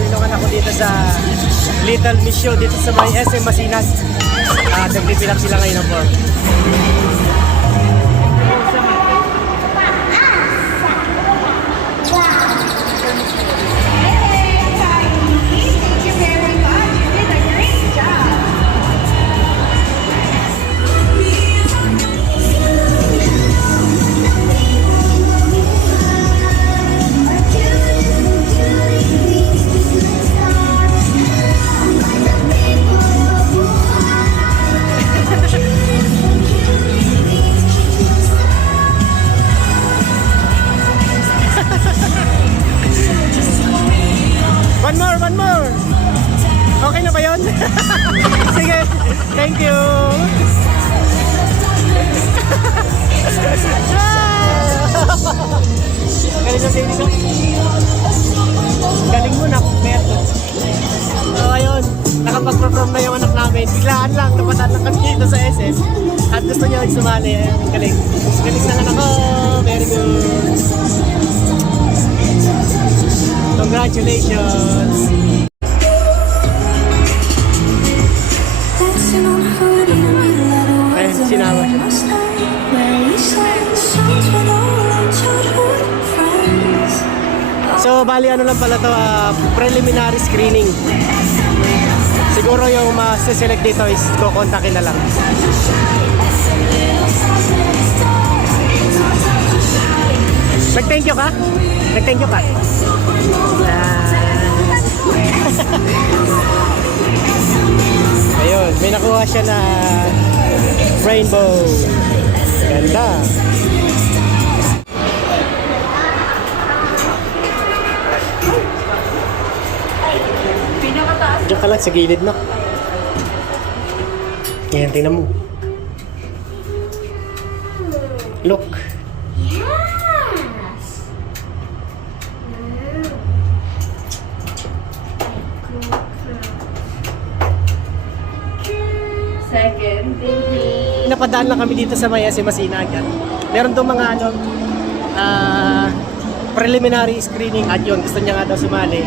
sumali nung anak ko dito sa Little Miss Show dito sa may SM Masinas. Nagpipilap sila ngayon ng form. One more! Okay na ba yun? Sige, thank you! Galing na baby ko. Galing mo na, Berto. So ayun, nakapag-perform na yung anak namin. Biglaan lang, napataan lang kami dito sa SS. At gusto niya sumali. Galing. Galing na anak ko. Very good. Congratulations! Ayun, sinama siya. So, bali ano lang pala to, preliminary screening. Siguro yung ma-select dito is kukontakin na lang. Nag-thank you ka? Nag-thank you ka? Ayun, may nakuha siya na rainbow. Ganda. Diyan ka lang sa gilid na. Yan, tingnan mo. Look. Second, Napadaan lang kami dito sa may SM Masinagan. Meron doon mga preliminary screening at yun, gusto niya nga daw sumali.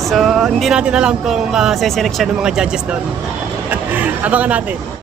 So, hindi natin alam kung ma-select siya ng mga judges doon. Abangan natin.